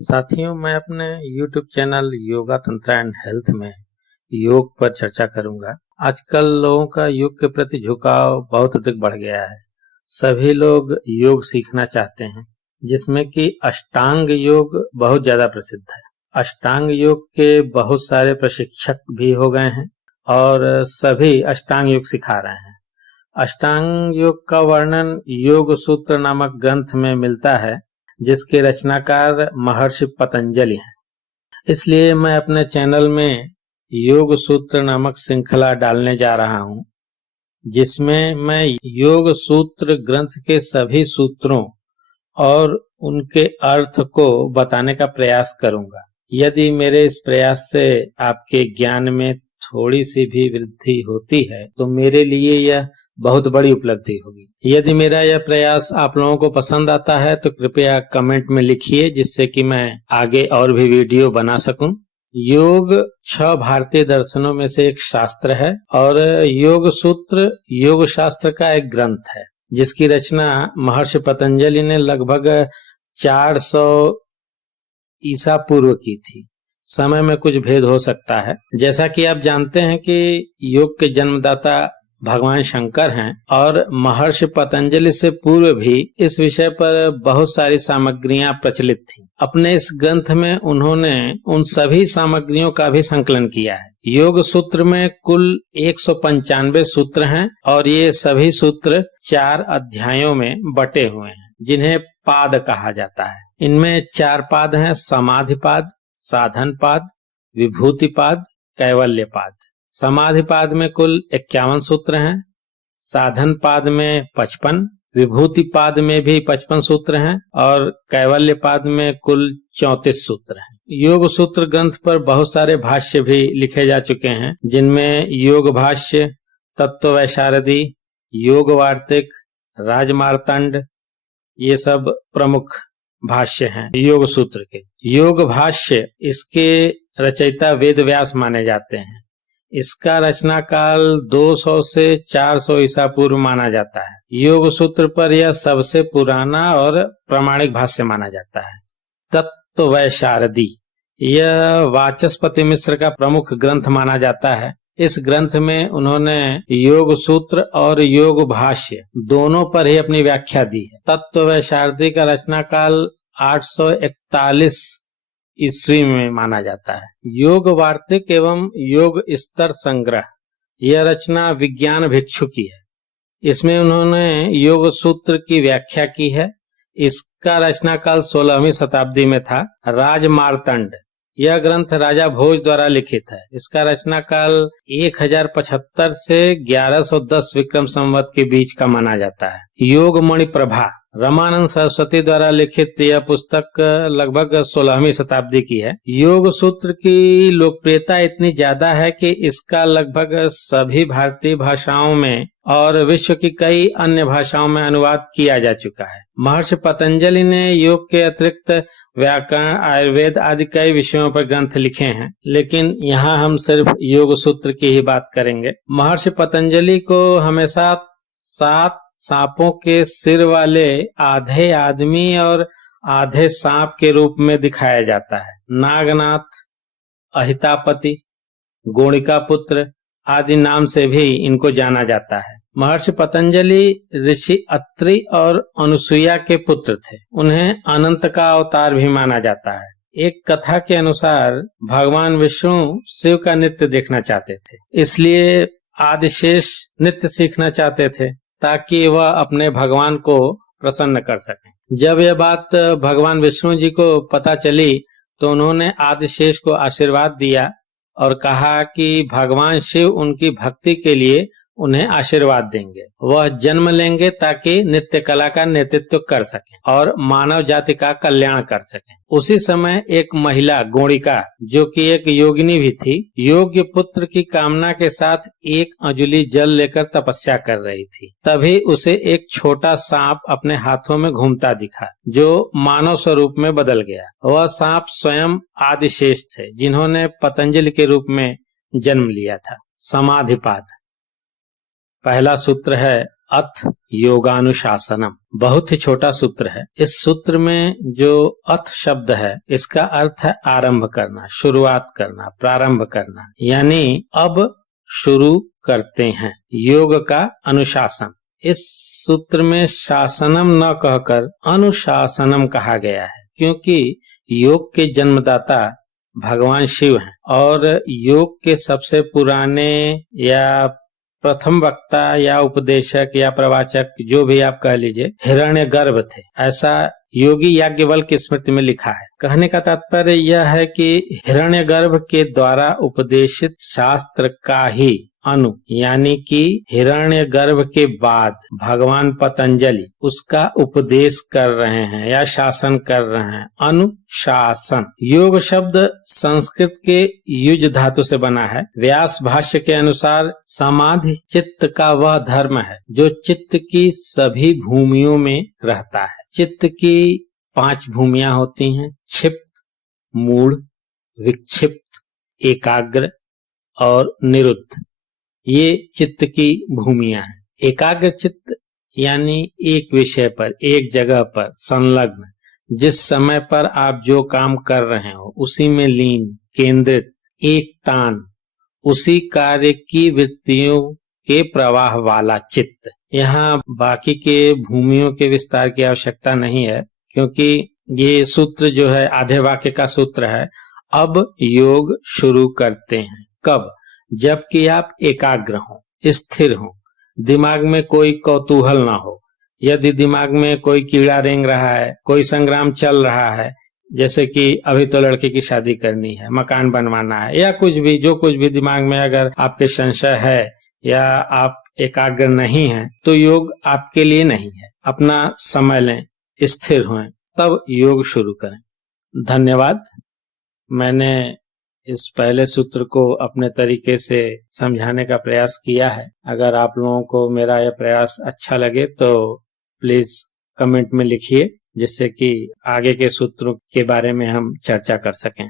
साथियों, मैं अपने YouTube चैनल योगा तंत्र एंड हेल्थ में योग पर चर्चा करूंगा। आजकल लोगों का योग के प्रति झुकाव बहुत अधिक बढ़ गया है। सभी लोग योग सीखना चाहते हैं, जिसमें कि अष्टांग योग बहुत ज्यादा प्रसिद्ध है। अष्टांग योग के बहुत सारे प्रशिक्षक भी हो गए हैं और सभी अष्टांग योग सिखा रहे हैं। अष्टांग योग का वर्णन योग सूत्र नामक ग्रंथ में मिलता है, जिसके रचनाकार महर्षि पतंजलि हैं। इसलिए मैं अपने चैनल में योग सूत्र नामक श्रृंखला डालने जा रहा हूं, जिसमें मैं योग सूत्र ग्रंथ के सभी सूत्रों और उनके अर्थ को बताने का प्रयास करूंगा। यदि मेरे इस प्रयास से आपके ज्ञान में थोड़ी सी भी वृद्धि होती है तो मेरे लिए यह बहुत बड़ी उपलब्धि होगी। यदि मेरा यह प्रयास आप लोगों को पसंद आता है तो कृपया कमेंट में लिखिए, जिससे कि मैं आगे और भी वीडियो बना सकूं। योग 6 भारतीय दर्शनों में से एक शास्त्र है और योग सूत्र योग शास्त्र का एक ग्रंथ है, जिसकी रचना महर्षि पतंजलि ने लगभग 400 ईसा पूर्व की थी। समय में कुछ भेद हो सकता है। जैसा कि आप जानते हैं कि योग के जन्मदाता भगवान शंकर हैं और महर्षि पतंजलि से पूर्व भी इस विषय पर बहुत सारी सामग्रियां प्रचलित थी। अपने इस ग्रंथ में उन्होंने उन सभी सामग्रियों का भी संकलन किया है। योग सूत्र में कुल 195 सूत्र हैं और ये सभी सूत्र 4 अध्यायों में बटे हुए हैं, जिन्हें पाद कहा जाता है। इनमें 4 पाद हैं: समाधिपाद, साधनपाद, विभूतिपाद, कैवल्यपाद। समाधिपाद में कुल 51 सूत्र हैं, साधनपाद में 55, विभूतिपाद में भी 55 सूत्र हैं और कैवल्यपाद में कुल 34 सूत्र हैं। योग सूत्र ग्रंथ पर बहुत सारे भाष्य भी लिखे जा चुके हैं, जिनमें योग भाष्य, तत्ववैशारदी, योग वार्तिक, राजमार्तंड, ये सब प्रमुख भाष्य हैं योग सूत्र के। योग भाष्य इसके रचयिता वेद व्यास माने जाते हैं। इसका रचना काल 200 से 400 ईसा पूर्व माना जाता है। योग सूत्र पर यह सबसे पुराना और प्रामाणिक भाष्य माना जाता है। तत्ववैशारदी यह वाचस्पति मिश्र का प्रमुख ग्रंथ माना जाता है। इस ग्रंथ में उन्होंने योग सूत्र और योग भाष्य दोनों पर ही अपनी व्याख्या दी है। तत्ववैशारदी का रचना काल 841 ईस्वी में माना जाता है। योग वार्तिक एवं योग स्तर संग्रह यह रचना विज्ञान भिक्षु की है। इसमें उन्होंने योग सूत्र की व्याख्या की है। इसका रचना काल 16वीं शताब्दी में था। राजमार्तंड यह ग्रंथ राजा भोज द्वारा लिखित है। इसका रचना काल 1075 से 1110 विक्रम संवत के बीच का माना जाता है। योग मणि प्रभा रमानंद सरस्वती द्वारा लिखित यह पुस्तक लगभग 16वीं शताब्दी की है। योग सूत्र की लोकप्रियता इतनी ज्यादा है कि इसका लगभग सभी भारतीय भाषाओं में और विश्व की कई अन्य भाषाओं में अनुवाद किया जा चुका है। महर्षि पतंजलि ने योग के अतिरिक्त व्याकरण, आयुर्वेद आदि कई विषयों पर ग्रंथ लिखे हैं, लेकिन यहाँ हम सिर्फ योग सूत्र की ही बात करेंगे। महर्षि पतंजलि को हमेशा 7 सांपों के सिर वाले आधे आदमी और आधे सांप के रूप में दिखाया जाता है। नागनाथ, अहितापति, गोणिका पुत्र आदि नाम से भी इनको जाना जाता है। महर्षि पतंजलि ऋषि अत्रि और अनुसुईया के पुत्र थे। उन्हें अनंत का अवतार भी माना जाता है। एक कथा के अनुसार भगवान विष्णु शिव का नृत्य देखना चाहते थे, इसलिए आदिशेष नृत्य सीखना चाहते थे ताकि वह अपने भगवान को प्रसन्न कर सकें। जब यह बात भगवान विष्णु जी को पता चली तो उन्होंने आदिशेष को आशीर्वाद दिया और कहा कि भगवान शिव उनकी भक्ति के लिए उन्हें आशीर्वाद देंगे। वह जन्म लेंगे ताकि नृत्य कला का नेतृत्व कर सकें और मानव जाति का कल्याण कर सकें। उसी समय एक महिला गोणिका, जो कि एक योगिनी भी थी, योग्य पुत्र की कामना के साथ एक अंजुलि जल लेकर तपस्या कर रही थी। तभी उसे एक छोटा सांप अपने हाथों में घूमता दिखा, जो मानव स्वरूप में बदल गया। वह सांप स्वयं आदिशेष थे, जिन्होंने पतंजलि के रूप में जन्म लिया था। समाधिपाद पहला सूत्र है अथ योगानुशासनम। बहुत ही छोटा सूत्र है। इस सूत्र में जो अथ शब्द है इसका अर्थ है आरंभ करना, शुरुआत करना, प्रारंभ करना, यानी अब शुरू करते हैं योग का अनुशासन। इस सूत्र में शासनम न कहकर अनुशासनम कहा गया है, क्योंकि योग के जन्मदाता भगवान शिव हैं और योग के सबसे पुराने या प्रथम वक्ता या उपदेशक या प्रवाचक जो भी आप कह लीजिए हिरण्यगर्भ थे, ऐसा योगी याज्ञवल्क्य की स्मृति में लिखा है। कहने का तात्पर्य यह है कि हिरण्यगर्भ के द्वारा उपदेशित शास्त्र का ही अनु यानी कि हिरण्यगर्भ के बाद भगवान पतंजलि उसका उपदेश कर रहे हैं या शासन कर रहे हैं। अनुशासन। योग शब्द संस्कृत के युज धातु से बना है। व्यास भाष्य के अनुसार समाधि चित्त का वह धर्म है जो चित्त की सभी भूमियों में रहता है। चित्त की 5 भूमियां होती हैं: क्षिप्त, मूढ़, विक्षिप्त, एकाग्र और निरुद्ध। ये चित्त की भूमियां हैं। एकाग्र चित्त यानी एक विषय पर, एक जगह पर संलग्न, जिस समय पर आप जो काम कर रहे हो उसी में लीन, केंद्रित, एक तान, उसी कार्य की वृत्तियों के प्रवाह वाला चित्त। यहाँ बाकी के भूमियों के विस्तार की आवश्यकता नहीं है, क्योंकि ये सूत्र जो है आधे वाक्य का सूत्र है। अब योग शुरू करते हैं। कब? जबकि आप एकाग्र हो, स्थिर हो, दिमाग में कोई कौतूहल ना हो। यदि दिमाग में कोई कीड़ा रेंग रहा है, कोई संग्राम चल रहा है, जैसे कि अभी तो लड़के की शादी करनी है, मकान बनवाना है, या कुछ भी, जो कुछ भी दिमाग में अगर आपके संशय है या आप एकाग्र नहीं हैं, तो योग आपके लिए नहीं है। अपना समय लें, स्थिर हों, तब योग शुरू करें। धन्यवाद। मैंने इस पहले सूत्र को अपने तरीके से समझाने का प्रयास किया है। अगर आप लोगों को मेरा यह प्रयास अच्छा लगे तो प्लीज कमेंट में लिखिए, जिससे कि आगे के सूत्रों के बारे में हम चर्चा कर सकें।